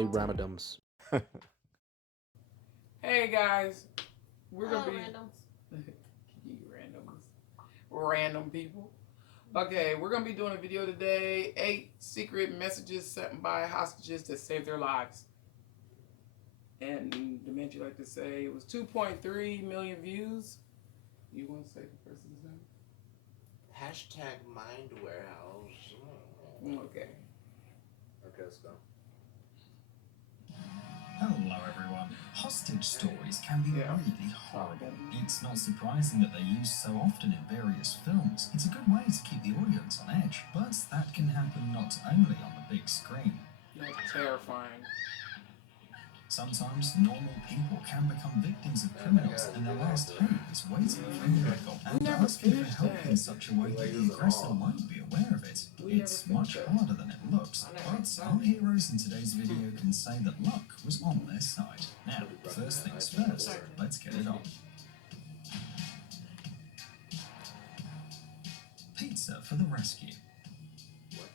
deadly ramadums. Hey guys, we're gonna Hello, be randoms. you randoms, random people. Okay, we're gonna be doing a video today. 8 secret messages sent by hostages that saved their lives. And the man you like to say it was 2.3 million views. You want to say the person's name? Hashtag Mind Warehouse. Okay. Okay, let's go. Hello everyone. Hostage stories can be Yeah. really horrible. It's not surprising that they're used so often in various films. It's a good way to keep the audience on edge, but that can happen not only on the big screen. That's terrifying. Sometimes normal people can become victims of criminals, and their last hope is waiting for a miracle and never asking for finished help that. in such a way that the aggressor won't be aware of it. We It's never much finished that. harder than it looks, but our heroes in today's video can say that luck was on their side. Now, first things first, let's get it on. Pizza for the rescue.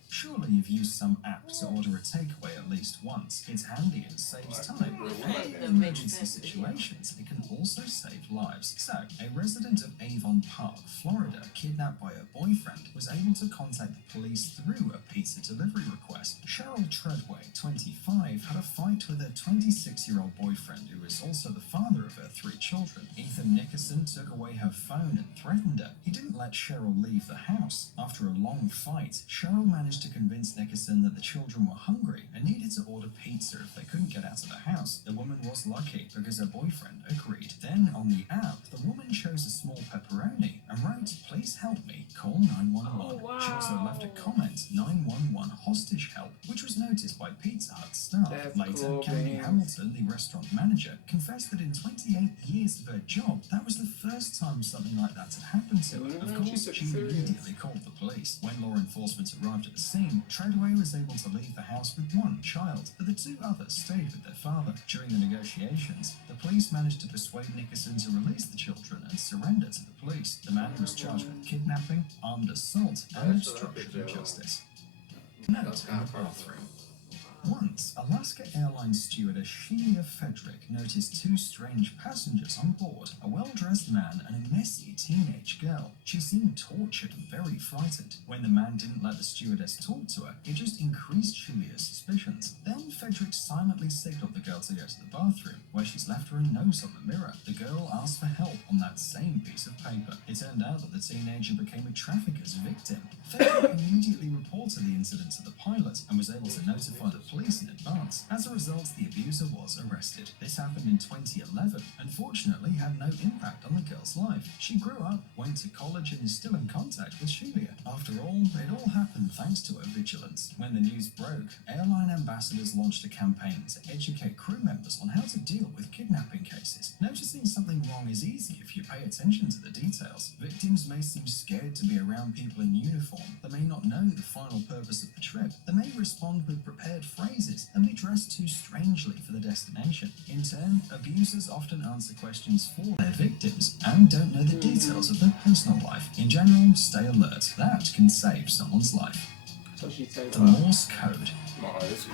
Surely you've used some app to order a takeaway at least once. It's handy and saves time. And in emergency situations, it can also save lives. So, a resident of Avon Park, Florida, kidnapped by her boyfriend, was able to contact the police through a pizza delivery request. Cheryl Treadway, 25, had a fight with her 26-year-old boyfriend, who is also the father of her 3 children. Ethan Nickerson took away her phone and threatened her. He didn't let Cheryl leave the house. After a long fight, Cheryl managed to convince Nickerson that the children were hungry and needed to order pizza if they couldn't get out of the house. The woman was lucky because her boyfriend agreed. Then on the app, the woman chose a small pepperoni and wrote, "Please help me, call 911. Oh, wow. She also left a comment, 911 hostage help, which was noticed by Pizza Hut staff. That's Later, cool, Candy Beans. Hamilton, the restaurant manager, confessed that in 28 years of her job, that was the first time something like that had happened to her. Of She course, took it she serious. immediately called the police. When law enforcement arrived at the scene, Treadway was able to leave the house with 1 child, but the 2 others stayed with their father. During the negotiations, the police managed to persuade Nickerson to release the children and surrender to the police. The man was charged with kidnapping, armed assault, and obstruction of justice. Note in the bathroom. Once, Alaska Airlines stewardess Sheila Frederick noticed 2 strange passengers on board, a well-dressed man and a messy teenage girl. She seemed tortured and very frightened. When the man didn't let the stewardess talk to her, it just increased Sheila's suspicions. Then Frederick silently signaled the girl to go to the bathroom, where she's left her a note on the mirror. The girl asked for help on that same piece of paper. It turned out that the teenager became a trafficker's victim. Frederick immediately reported the incident to the pilot and was able to notify the police in advance. As a result, the abuser was arrested. This happened in 2011. Unfortunately, had no impact on the girl's life. She grew up, went to college, and is still in contact with Sheila. After all, it all happened thanks to her vigilance. When the news broke, airline ambassadors launched a campaign to educate crew members on how to deal with kidnapping cases. Noticing something wrong is easy if you pay attention to the details. Victims may seem scared to be around people in uniform. They may not know the final purpose of the trip. They may respond with prepared phrases and be dressed too strangely for the destination. In turn, abusers often answer questions for their victims and don't know the details of their personal life. In general, stay alert. That can save someone's life. So she said, The Morse Code.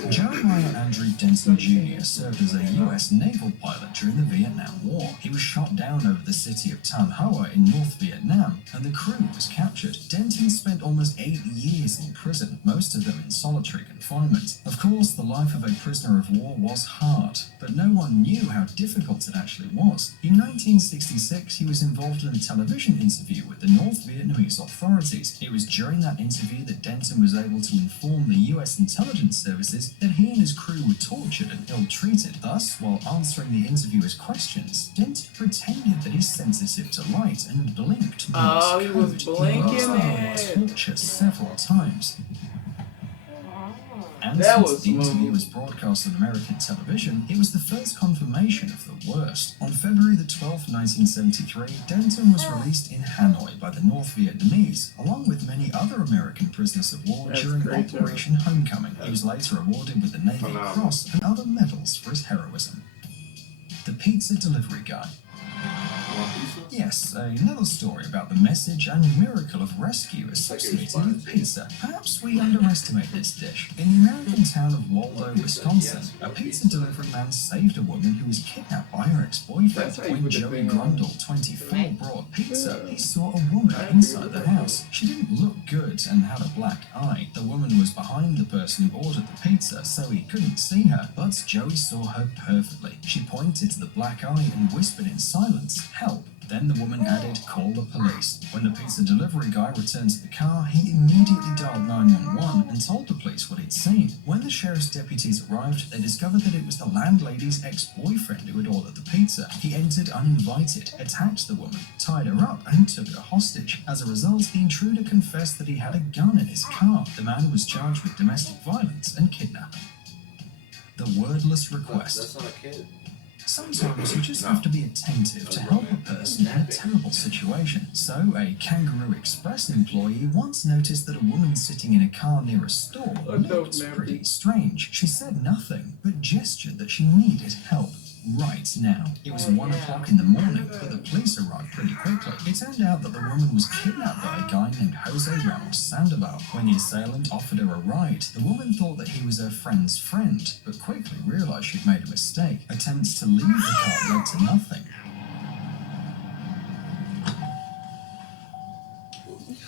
Jeremiah Andrew Denton Jr. served as a U.S. naval pilot during the Vietnam War. He was shot down over the city of Tan Hoa in North Vietnam, and the crew was captured. Denton spent almost 8 years in prison, most of them in solitary confinement. Of course, the life of a prisoner of war was hard, but no one knew how difficult it actually was. In 1966, he was involved in a television interview with the North Vietnamese authorities. It was during that interview that Denton was able to inform the U.S. intelligence services that he and his crew were tortured and ill-treated. Thus, while answering the interviewer's questions, Denton pretended that he's sensitive to light and blinked Morse Oh, he was code. blinking He asked it. the torture several times. And That since was the interview smooth. was broadcast on American television, it was the first confirmation of the worst. On February the 12th, 1973, Denton was released in Hanoi by the North Vietnamese, along with many other American prisoners of war That's during great, Operation Homecoming. He was later awarded with the Navy Phenomenal. Cross and other medals for his heroism. The Pizza Delivery Guy. Want pizza? Yes, another story about the message and miracle of rescue associated with pizza. Perhaps we underestimate this dish. In the American town of Waldo, Wisconsin, a pizza delivery man saved a woman who was kidnapped by her ex-boyfriend. That's how you When put the Joey thing on. Grundle, 24, brought pizza, he saw a woman inside the house. She didn't look good and had a black eye. The woman was behind the person who ordered the pizza, so he couldn't see her, but Joey saw her perfectly. She pointed to the black eye and whispered in silence, "Help." Then the woman added, "Call the police." When the pizza delivery guy returned to the car, he immediately dialed 911 and told the police what he'd seen. When the sheriff's deputies arrived, they discovered that it was the landlady's ex-boyfriend who had ordered the pizza. He entered uninvited, attacked the woman, tied her up, and took her hostage. As a result, the intruder confessed that he had a gun in his car. The man was charged with domestic violence and kidnapping. The wordless request. That's not a kid. Sometimes you just have to be attentive to help a person in a terrible situation. So, a Kangaroo Express employee once noticed that a woman sitting in a car near a store looked pretty strange. She said nothing, but gestured that she needed help right now. It was 1 o'clock in the morning, but the police arrived pretty quickly. It turned out that the woman was kidnapped by a guy named Jose Ramos Sandoval. When the assailant offered her a ride, the woman thought that he was her friend's friend, but quickly realized she'd made a mistake. Attempts to leave the car led to nothing.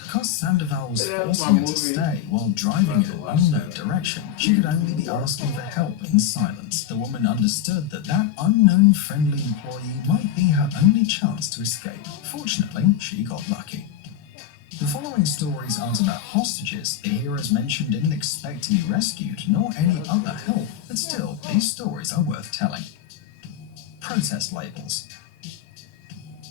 Because Sandoval was forcing her to stay while driving in an unknown direction, she could only be asking for help in silence. The woman understood that that unknown friendly employee might be her only chance to escape. Fortunately, she got lucky. The following stories aren't about hostages. The heroes mentioned didn't expect to be rescued, nor any other help, but still, these stories are worth telling. Protest labels.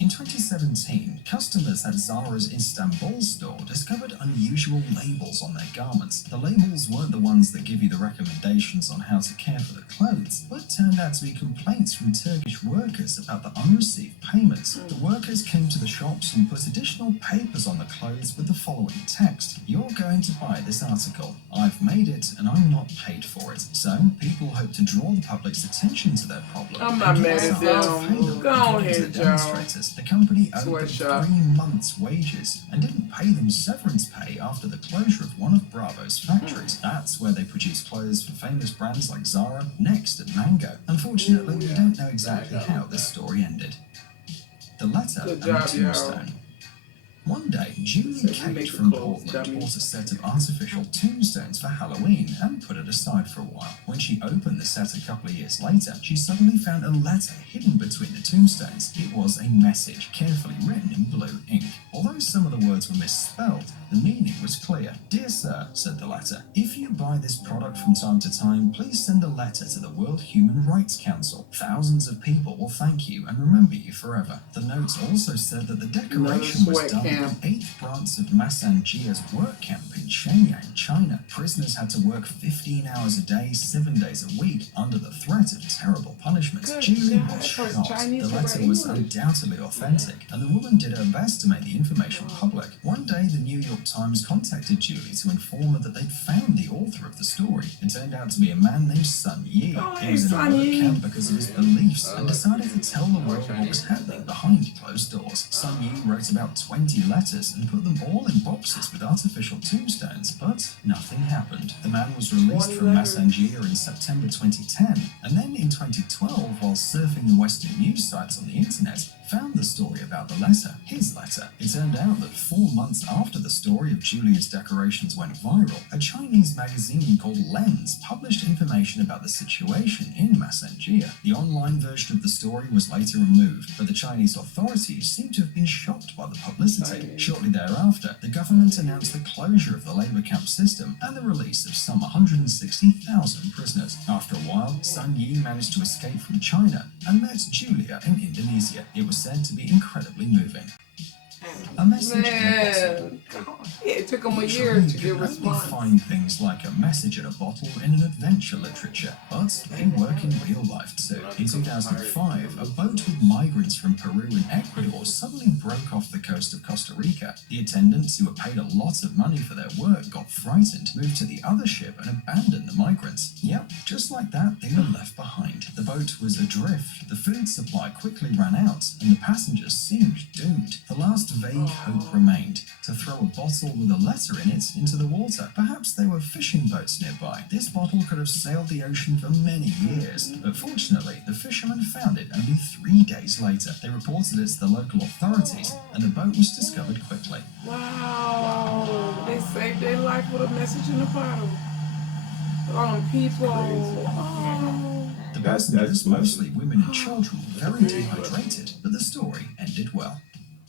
In 2017, customers at Zara's Istanbul store discovered unusual labels on their garments. The labels weren't the ones that give you the recommendations on how to care for the clothes, but turned out to be complaints from Turkish workers about the unreceived payments. The workers came to the shops and put additional papers on the clothes with the following text: "You're going to buy this article. I've made it and I'm not paid for it." So, people hope to draw the public's attention to their problem. I'm not mad at them. Go on ahead, Joe. The company owed them Sweatshop. 3 months' wages and didn't pay them severance pay after the closure of one of Bravo's factories. That's where they produce clothes for famous brands like Zara, Next, and Mango. Unfortunately, we don't know exactly how this story ended. The letter Good and job, the yo. tombstone. One day, Julie So you Kate make the from clothes, Portland dummy. bought a set of artificial tombstones for Halloween and put it aside for a while. When she opened the set a couple of years later, she suddenly found a letter hidden between the tombstones. It was a message, carefully written in blue ink. Although some of the words were misspelled, the meaning was clear. "Dear sir," said the letter, "if you buy this product from time to time, please send a letter to the World Human Rights Council. Thousands of people will thank you and remember you forever." The notes also said that the decoration was sweat done camp. in the 8th branch of Massanjia's work camp in Shenyang, China. Prisoners had to work 15 hours a day, 7 days a week, under the threat of terrible punishments. Good Julie God, was for shocked. Chinese The to letter write was English. undoubtedly authentic, and the woman did her best to make the information public. One day, the New York Times contacted Julie to inform her that they'd found the author of the story. It turned out to be a man named Sun Yi. Oh, He hey, was in a Sun work Yi. camp because of his beliefs and decided to tell the world what was happening behind closed doors. Sun Yi wrote about 20 letters and put them all in boxes with artificial tombstones, but nothing happened. The man was released 20 from letters. Massanjia in September 2010, and then in 2012, while surfing the Western news sites on the internet, found the story about the letter, his letter. It turned out that 4 months after the story of Julia's decorations went viral, a Chinese magazine called Lens published information about the situation in Massanjia. The online version of the story was later removed, but the Chinese authorities seem to have been shocked by the publicity. Shortly thereafter, the government announced the closure of the labor camp system and the release of some 160,000 prisoners. After a while, Sun Yi managed to escape from China and met Julia in Indonesia. It was said to be incredibly moving. A message in a bottle. Man, it took them a year Literally to can get only response. find things like a message in a bottle in an adventure literature, but they work in real life too. In 2005, a boat with migrants from Peru and Ecuador suddenly broke off the coast of Costa Rica. The attendants, who were paid a lot of money for their work, got frightened, moved to the other ship and abandoned the migrants. Yep, just like that, they were left behind. The boat was adrift, the food supply quickly ran out, and the passengers seemed doomed. The last vague hope remained, to throw a bottle with a letter in it into the water. Perhaps there were fishing boats nearby. This bottle could have sailed the ocean for many years, but fortunately, the fishermen found it only 3 days later. They reported it to the local authorities, and the boat was discovered quickly. Wow, they saved their life with a message in a bottle. All them people. Oh. The That's passengers, lovely. mostly women and children, were very dehydrated, but the story ended well.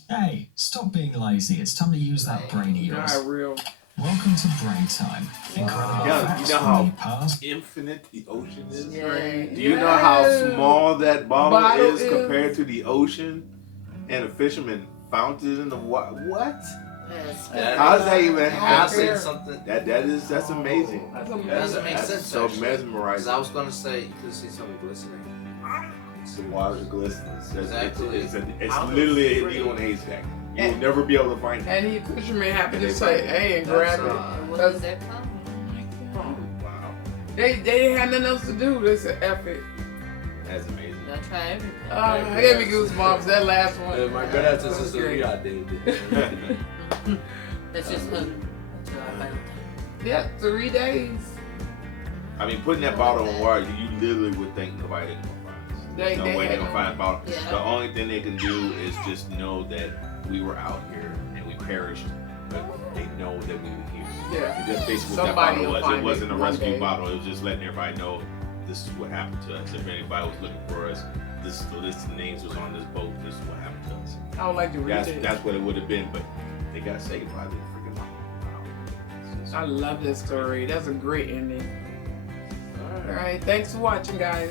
Hey, stop being lazy. It's time to use that brain of yours. Not real. Welcome to Brain Time. Incredible Yeah, facts you know from how the past. infinite the ocean is? Yeah. Do you know how small that bottle Bottle is is. compared to the ocean? And a fisherman found it in the water. What? How does that even I happen? said something. That's amazing. That's That amazing. doesn't make That's sense. so actually. Because mesmerizing. I was gonna say you could see something glistening. The water glistens. Exactly. It's How literally a free- needle in a haystack. You'll And- never be able to find it. And he fisherman happened to say, hey, and grab it. What That's- is that called? Wow. They didn't have nothing else to do. They said, F it. That's amazing. I try everything. I gave me goosebumps. That last one. My granddad That was sister, great. we are David. That's just her. Yeah, 3 days. I mean, putting that bottle in water, you literally would think nobody ain't gonna find us. They- There's no they way they're had gonna find a bottle. Yeah. The only thing they can do is just know that we were out here and we perished, but they know that we were here. Yeah. And that's basically what that Somebody bottle will was. find It wasn't it a one rescue day. bottle. It was just letting everybody know this is what happened to us. If anybody was looking for us, this the list of names was on this boat. This is what happened to us. I would like to read it. That's what it would have been, but they got saved by the freaking bottle. Wow. It's just- I love this story. That's a great ending. All right. Thanks for watching, guys.